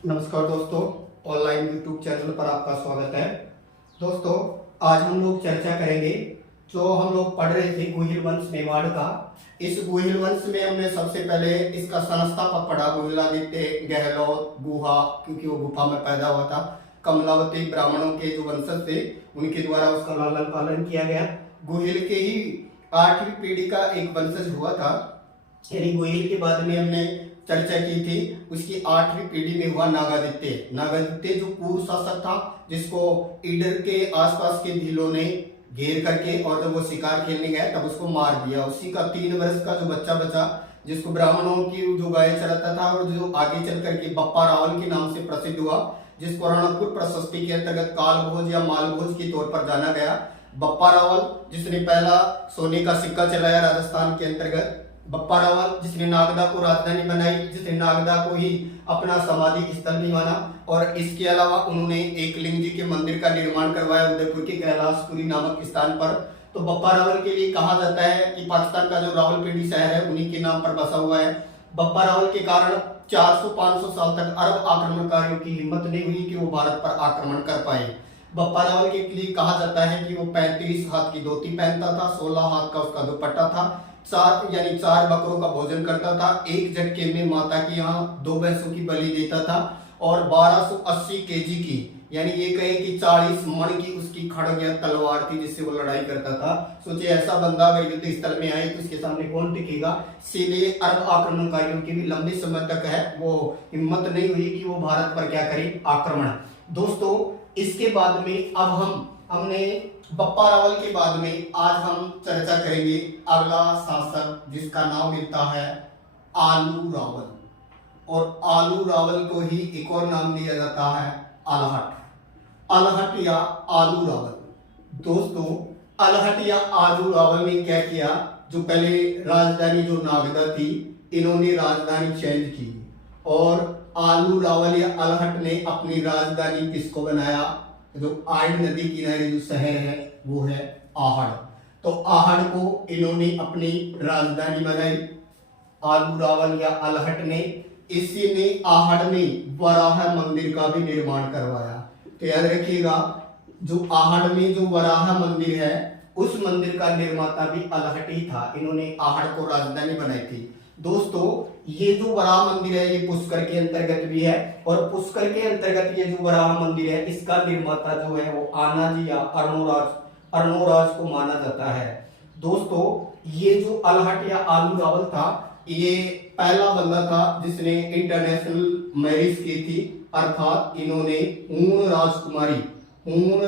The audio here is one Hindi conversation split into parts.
नमस्कार दोस्तों, ऑनलाइन यूट्यूब चैनल पर आपका स्वागत है। दोस्तों, आज हम लोग चर्चा करेंगे जो हम लोग पढ़ रहे थे गुहिल वंश मेवाड़ का। इस गुहिल वंश में हमने सबसे पहले इसका संस्थापक पढ़ा गुहिलादित्य गहलोत गुहा, क्योंकि वो गुफा में पैदा हुआ था। कमलावती ब्राह्मणों के जो वंशज थे उनके द्वारा उसका लालन पालन किया गया। गुहिल के ही 8वीं पीढ़ी का एक वंशज हुआ था, यानी गुहिल के बाद में हमने चर्चा की थी। उसकी 8वीं पीढ़ी में हुआ नागादित्य। नागादित्य जो पूर्व शासक था, जिसको ईडर के आसपास के भीलों ने घेर करके और जब वो शिकार खेलने गया तब उसको मार दिया। उसी का 3 वर्ष का जो बच्चा बचा, जिसको ब्राह्मणों की जो गाय चराता था और जो आगे चल करके बप्पा रावल के नाम से प्रसिद्ध हुआ, जिसको रणकपुर प्रशस्ति के अंतर्गत कालभोज या मालभोज के तौर पर जाना गया। बप्पा रावल जिसने पहला सोने का सिक्का चलाया राजस्थान के अंतर्गत, बप्पा रावल जिसने नागदा को राजधानी बनाई, जिसने नागदा को ही अपना समाधि स्थल भी माना। और इसके अलावा उन्होंने एक लिंग जी के मंदिर का निर्माण करवाया उदयपुर के कैलाशपुरी नामक स्थान पर। तो बप्पा रावल के लिए कहा जाता है कि पाकिस्तान का जो रावलपिंडी शहर है उन्हीं के नाम पर बसा हुआ है। बप्पा रावल के कारण 400-500 साल तक अरब आक्रमणकारियों की हिम्मत नहीं हुई कि वो भारत पर आक्रमण कर पाए। बप्पा रावल के लिए कहा जाता है कि वो 35 हाथ की धोती पहनता था, 16 हाथ का उसका दुपट्टा था, 4 बकरों का भोजन करता था, एक झटके में माता की यहाँ 2 भैंसों की बलि देता था और 1280 केजी की, यानी ये कहे कि 40 मण की उसकी खड़ग या तलवार थी जिससे वो लड़ाई करता था। सोचिए ऐसा बंदा अगर युद्ध स्थल में आए तो उसके सामने कौन टिकेगा। इसीलिए अरब आक्रमणकारियों की भी लंबे समय तक है वो हिम्मत नहीं हुई कि वो भारत पर क्या करे, आक्रमण। दोस्तों, इसके बाद में अब हमने बप्पा रावल के बाद में आज हम चर्चा करेंगे अगला शासक, जिसका नाम मिलता है आलू रावल। और आलू रावल को ही एक और नाम दिया जाता है अलहट। अलहट या आलू रावल। दोस्तों, अलहट या आलू रावल ने क्या किया, जो पहले राजधानी जो नागदा थी, इन्होंने राजधानी चेंज की और आलू रावल या अलहट ने अपनी राजधानी किसको बनाया, जो आड़ नदी किनारे जो शहर है वो है आहड़। तो आहड़ को इन्होंने अपनी राजधानी बनाई आलू रावल या अलहट ने। इसी ने आहड़ में वराह मंदिर का भी निर्माण करवाया। तो याद रखिएगा, जो आहड़ में जो वराह मंदिर है उस मंदिर का निर्माता भी अलहट ही था। इन्होंने आहड़ को राजधानी बनाई थी। दोस्तों, ये जो वराह मंदिर है ये पुष्कर के अंतर्गत भी है और पुष्कर के अंतर्गत ये जो वराह मंदिर है इसका निर्माता जो है वो आनाजी या अर्णोराज को माना जाता है। दोस्तों, ये जो अलहट या आलू रावल था, ये पहला बंदा था जिसने इंटरनेशनल मैरिज की थी, अर्थात इन्होंने हूण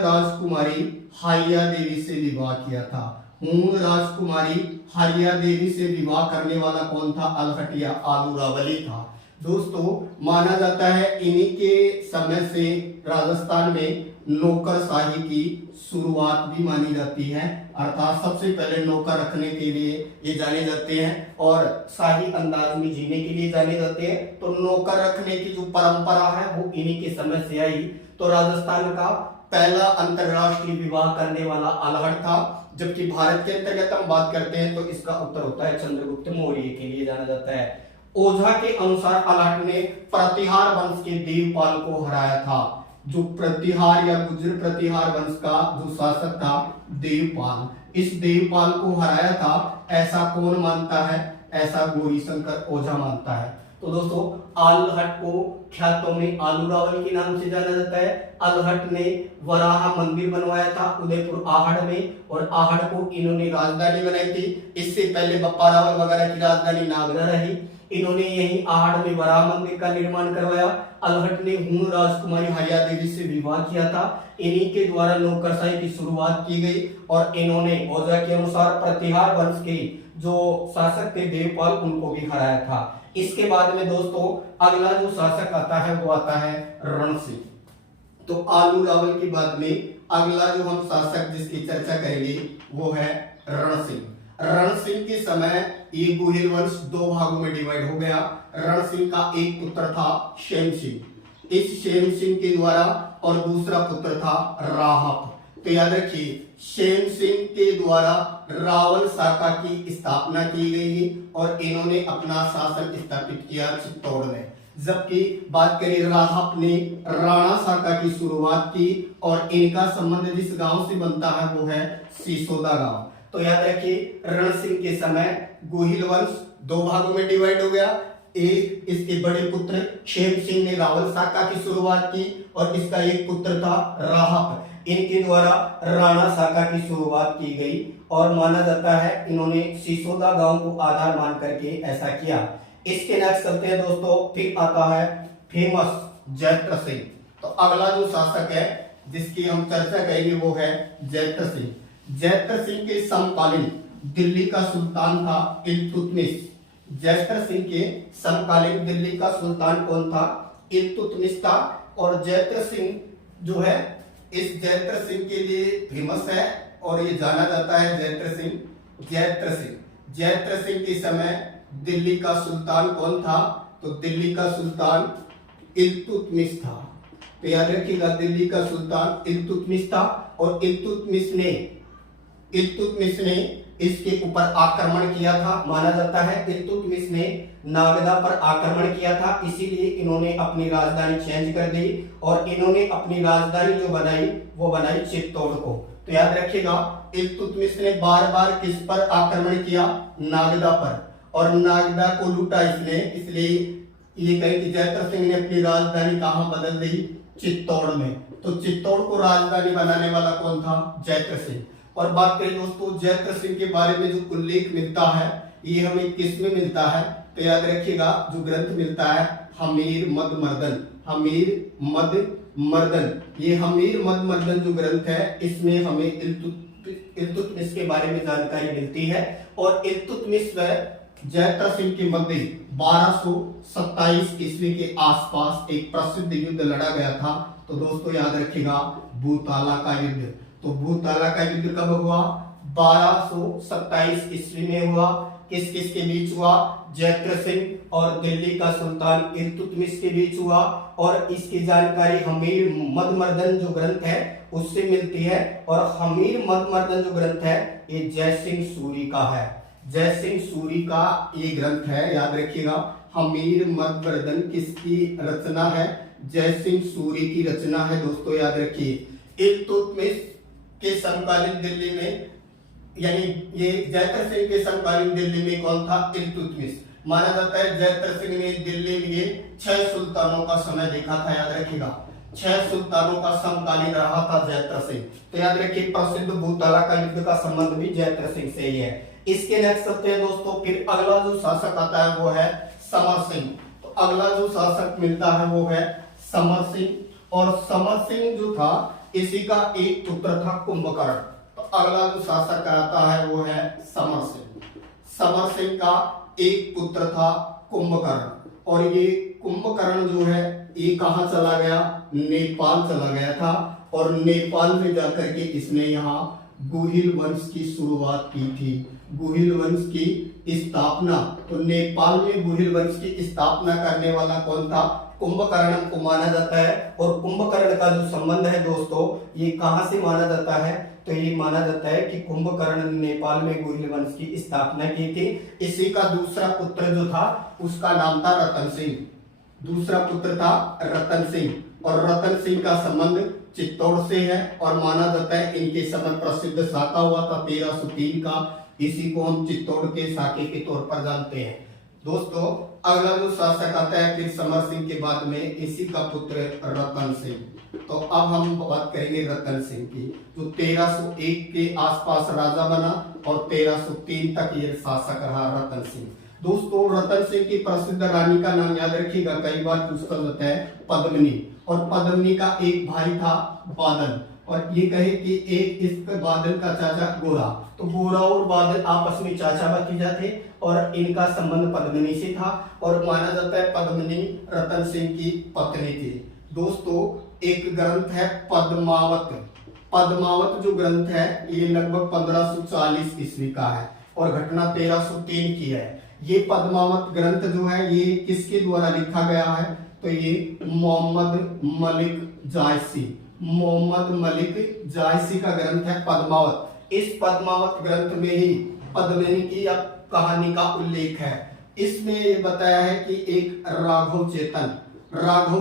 राजकुमारी हाइया देवी से विवाह किया था। हूण राजकुमारी हारिया देवी से विवाह करने वाला कौन था, अलहट या आलू रावल ही था। दोस्तों, माना जाता है इन्हीं के समय से राजस्थान में नौकरशाही की शुरुआत भी मानी जाती है, अर्थात सबसे पहले नौकर रखने के लिए ये जाने जाते हैं और शाही अंदाज में जीने के लिए जाने जाते हैं। तो नौकर रखने की जो परंपरा है वो इन्हीं के समय से आई। तो राजस्थान का पहला अंतरराष्ट्रीय विवाह करने वाला अलहट था। जबकि भारत के अंतर्गत हम बात करते हैं तो इसका उत्तर होता है चंद्रगुप्त मौर्य के लिए जाना जाता है। ओझा के अनुसार अलहट ने प्रतिहार वंश के देवपाल को हराया था। जो प्रतिहार या गुर्जर प्रतिहार वंश का जो शासक था देवपाल, इस देवपाल को हराया था। ऐसा कौन मानता है, ऐसा गौरी शंकर ओझा मानता है। तो दोस्तों, अलहट को ख्यातों में आलू रावल के नाम से जाना जाता है। अलहट ने वराह मंदिर बनवाया था उदयपुर आहड़ में और आहड़ को इन्होंने राजधानी बनाई थी। इससे पहले बप्पा रावल वगैरह की राजधानी नागदा रही। इन्होंने यही आहड़ में वराह मंदिर का निर्माण करवाया। अलहट ने हूण राजकुमारी हारिया देवी से विवाह किया था। इन्हीं के द्वारा नौकरशाही की शुरुआत की गई और इन्होंने ओझा के अनुसार प्रतिहार वंश के जो शासक थे देवपाल, उनको भी हराया था। इसके बाद में दोस्तों अगला जो शासक आता है वो आता है रणसिंह। तो आलू रावल के बाद में अगला जो हम शासक जिसकी चर्चा करेंगे वो है रणसिंह। रणसिंह के समय ये गुहिल वंश 2 भागों में डिवाइड हो गया। रणसिंह का एक पुत्र था शेम सिंह, इस शेम सिंह के द्वारा, और दूसरा पुत्र था राहप। तो याद रखिए, शेम सिंह के द्वारा रावल शाखा की स्थापना की गई और इन्होंने अपना शासन स्थापित किया चित्तौड़ में। जबकि बात करें राहत ने राणा शाखा की शुरुआत की और इनका संबंध जिस गांव से बनता है वो है सिसोदा गांव। तो याद रखिए रण सिंह के समय गोहिल वंश दो भागों में डिवाइड हो गया। एक इसके बड़े पुत्र क्षेम सिंह ने रावल शाखा की शुरुआत की और इसका एक पुत्र था राहत, इनके द्वारा राणा शाखा की शुरुआत की गई और माना जाता है इन्होंने सिसोदा गांव को आधार मान करके ऐसा किया। इसके नेक्स्ट चलते हैं दोस्तों, फिर आता है फेमस जैत्र सिंह। तो अगला जो शासक है जिसकी हम चर्चा करेंगे वो है जैत्र सिंह। जैत्र सिंह के समकालीन दिल्ली का सुल्तान था इल्तुतमिश। जैत्र सिंह के समकालीन दिल्ली का सुल्तान कौन था? इल्तुतमिश था। और जैत्र सिंह जो है इस जैत्र सिंह के लिए फेमस है और ये जाना जाता है जैत्र सिंह। जैत्र सिंह के समय दिल्ली का सुल्तान कौन था? तो दिल्ली का सुल्तान इल्तुतमिश था। तो याद रखिएगा दिल्ली का सुल्तान इल्तुतमिश था और इल्तुतमिश ने इसके ऊपर आक्रमण किया था। माना जाता है इल्तुतमिश ने नागदा पर आक्रमण किया था, इसीलिए इन्होंने अपनी राजधानी चेंज कर दी और इन्होंने अपनी राजधानी जो बनाई वो बनाई चित्तौड़ को। तो याद रखिएगा इल्तुतमिश ने बार बार किस पर आक्रमण किया? नागदा पर, और नागदा को लूटा इसने, इसलिए ये कहे कि जैत्र सिंह ने अपनी राजधानी कहां बदल दी? चित्तौड़ में। तो चित्तौड़ को राजधानी बनाने वाला कौन था? जैत्र सिंह। और बात करें दोस्तों जैत्र सिंह के बारे में जो उल्लेख मिलता है ये हमें किस में मिलता है? तो याद रखिएगा जो ग्रंथ मिलता है हमीर मद मर्दन। ये हमीर मद मर्दन जो ग्रंथ है इसमें हमें इल्तुतमिश के बारे में जानकारी मिलती है। और इल्तुतमिश व जैत्र सिंह के मध्य 1227 ईस्वी के आसपास एक प्रसिद्ध युद्ध लड़ा गया था। तो दोस्तों याद रखिएगा भूताला का युद्ध। तो भूताला का युद्ध कब हुआ? 1227 ईस्वी में हुआ। किस किस के बीच हुआ? जैत्र सिंह और दिल्ली का सुल्तान इल्तुतमिश के बीच हुआ। और इसकी जानकारी हमीर मद मर्दन जो ग्रंथ है उससे मिलती है। और हमीर मद मर्दन जो ग्रंथ है ये जय सिंह सूरी का है। जय सिंह सूरी का ये ग्रंथ है, याद रखिएगा। हमीर मद मर्दन किसकी रचना है? जय सिंह सूरी की रचना है दोस्तों, याद रखिए। इल्तुतमिश के समकालीन दिल्ली में, यानी ये जैत्र सिंह के समकालीन दिल्ली में कौन था? इल्तुतमिश। माना जाता है जैत्र सिंह ने दिल्ली में 6 सुल्तानों का समय देखा था, याद रखिएगा। 6 सुल्तानों का समकालीन रहा था जैत्र सिंह। तो याद रखिए प्रसिद्ध भूताला का युद्ध का संबंध भी जैत्र सिंह से ही है। इसके नेक्स्ट चलते हैं दोस्तों, फिर अगला जो शासक आता है वो है समर सिंह। तो अगला जो शासक मिलता है वो है समर सिंह। और समर सिंह जो था इसी का एक पुत्र था कुंभकर्ण। तो अगला जो शासक आता है वो है समर सिंह। समर सिंह का एक पुत्र था कुंभकर्ण और ये कुंभकर्ण जो है ये कहां चला गया? नेपाल चला गया था और नेपाल में जाकर के इसने यहाँ गुहिल वंश की शुरुआत की थी। गुहिल वंश की स्थापना, तो नेपाल में गुहिल वंश की स्थापना करने वाला कौन था? कुंभकर्ण को माना जाता है। और कुंभकर्ण का जो संबंध है दोस्तों ये कहां से माना जाता है? तो ये माना जाता है कि कुंभकर्ण ने नेपाल में गुहिल वंश की स्थापना की थी। इसी का दूसरा पुत्र जो था उसका नाम था रतन सिंह। दूसरा पुत्र था रतन सिंह और रतन सिंह का संबंध चित्तौड़ से है और माना जाता है इनके समय प्रसिद्ध शाखा हुआ था 1303 का। इसी को हम चित्तौड़ के शाखे के तौर पर जानते हैं। दोस्तों अगला जो शासक आता है फिर समर सिंह के बाद में इसी का पुत्र रतन सिंह। तो अब हम बात करेंगे रतन सिंह की, जो 1301 के आसपास राजा बना और 1303 तक ये शासक रहा रतन सिंह। दोस्तों रतन सिंह की प्रसिद्ध रानी का नाम याद रखिएगा, कई बार पूछता जाता है, पद्मिनी। और पद्मिनी का एक भाई था बादल। और ये कहे कि एक इस बादल का चाचा गोरा, तो गोरा और बादल आपस में चाचा भतीजा थे और इनका संबंध पद्मिनी से था और माना जाता है पद्मिनी रतन सिंह की पत्नी थी। दोस्तों एक ग्रंथ है पद्मावत। पद्मावत जो ग्रंथ है ये लगभग 1540 ईस्वी का है और घटना 1303 की है। ये पद्मावत ग्रंथ जो है ये किसके द्वारा लिखा गया है? तो ये मोहम्मद मलिक जायसी का ग्रंथ है पद्मावत। इस पद्मावत ग्रंथ में ही पद्मिनी की कहानी का उल्लेख है इसमें ये बताया है कि एक राघव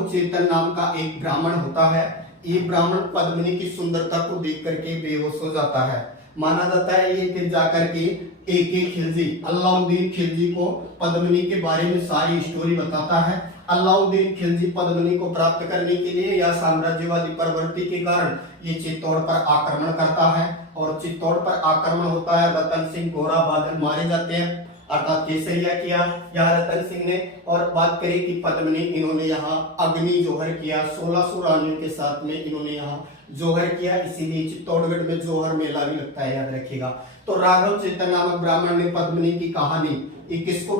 चेतन नाम का एक ब्राह्मण होता है। ये ब्राह्मण पद्मिनी की सुंदरता को देख करके बेहोश हो जाता है। माना जाता है ये फिर जाकर के एक खिलजी, अलाउद्दीन खिलजी को पद्मिनी के बारे में सारी स्टोरी बताता है। अलाउद्दीन खिलजी पद्मिनी को प्राप्त करने के लिए या साम्राज्यवादी प्रवृत्ति के कारण ये चित्तौड़ पर आक्रमण करता है और चित्तौड़ पर आक्रमण होता है। रतन सिंह गोरा बादल मारे जाते हैं, अर्थात केसरिया किया यहाँ रतन सिंह ने। और बात करें कि पद्मिनी, इन्होंने यहाँ अग्नि जोहर किया, 1600 रानियों के साथ में इन्होंने यहाँ जोहर किया, इसीलिए चित्तौड़गढ़ में जोहर मेला भी लगता है, याद रखिएगा। तो राघव चेतन नामक ब्राह्मण ने पद्मिनी की कहानी ये किसको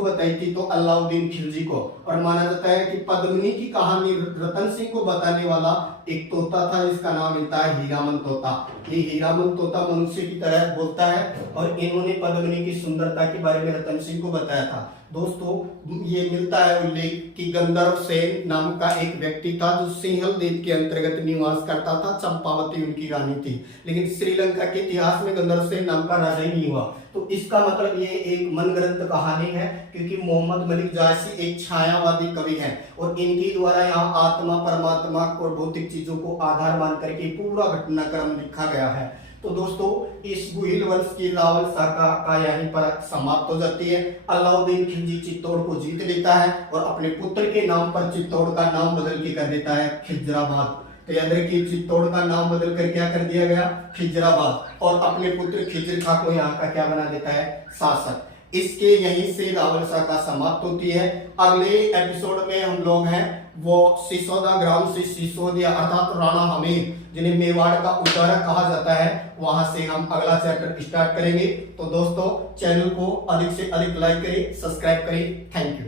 बताई थी? तो अलाउद्दीन खिलजी को। और माना जाता है कि पद्मिनी की कहानी रतन सिंह को बताने वाला एक तोता था जिसका नाम मिलता है हीरामन तोता। ये हीरामन तोता मनुष्य की तरह बोलता है और इन्होंने पद्मिनी की सुंदरता के बारे में रतन सिंह को बताया था। दोस्तों ये मिलता है उल्लेख कि गंधर्व सेन नाम का एक व्यक्ति था जो सिंहल द्वीप के अंतर्गत निवास करता था। चंपावती उनकी रानी थी, लेकिन श्रीलंका के इतिहास में गंधर्व सेन नाम का राजा ही नहीं हुआ। तो इसका मतलब ये एक मनगढ़ंत कहानी है, क्योंकि मोहम्मद मलिक जायसी एक छायावादी कवि हैं और इनके द्वारा यहाँ आत्मा, परमात्मा और भौतिक चीजों को आधार मान करके पूरा घटनाक्रम लिखा गया है। तो दोस्तों इस गुहिल वंश की रावल शाखा का यहीं पर समाप्त हो जाती है। अलाउद्दीन खिलजी चित्तौड़ को जीत लेता है और अपने पुत्र के नाम पर चित्तौड़ का नाम बदल के कर देता है खिजराबाद। तो याद रखिए चित्तौड़ का नाम बदल कर क्या कर दिया गया? खिजराबाद। और अपने पुत्र खिजर खां को यहाँ का क्या बना देता है? शासक। इसके यहीं से रावल शाखा समाप्त होती है। अगले एपिसोड में हम लोग हैं वो सिसोदा ग्राम से सिसोदिया अर्थात राणा हमीर, जिन्हें मेवाड़ का उतारा कहा जाता है, वहां से हम अगला चैप्टर स्टार्ट करेंगे। तो दोस्तों चैनल को अधिक से अधिक लाइक करें, सब्सक्राइब करें। Thank you.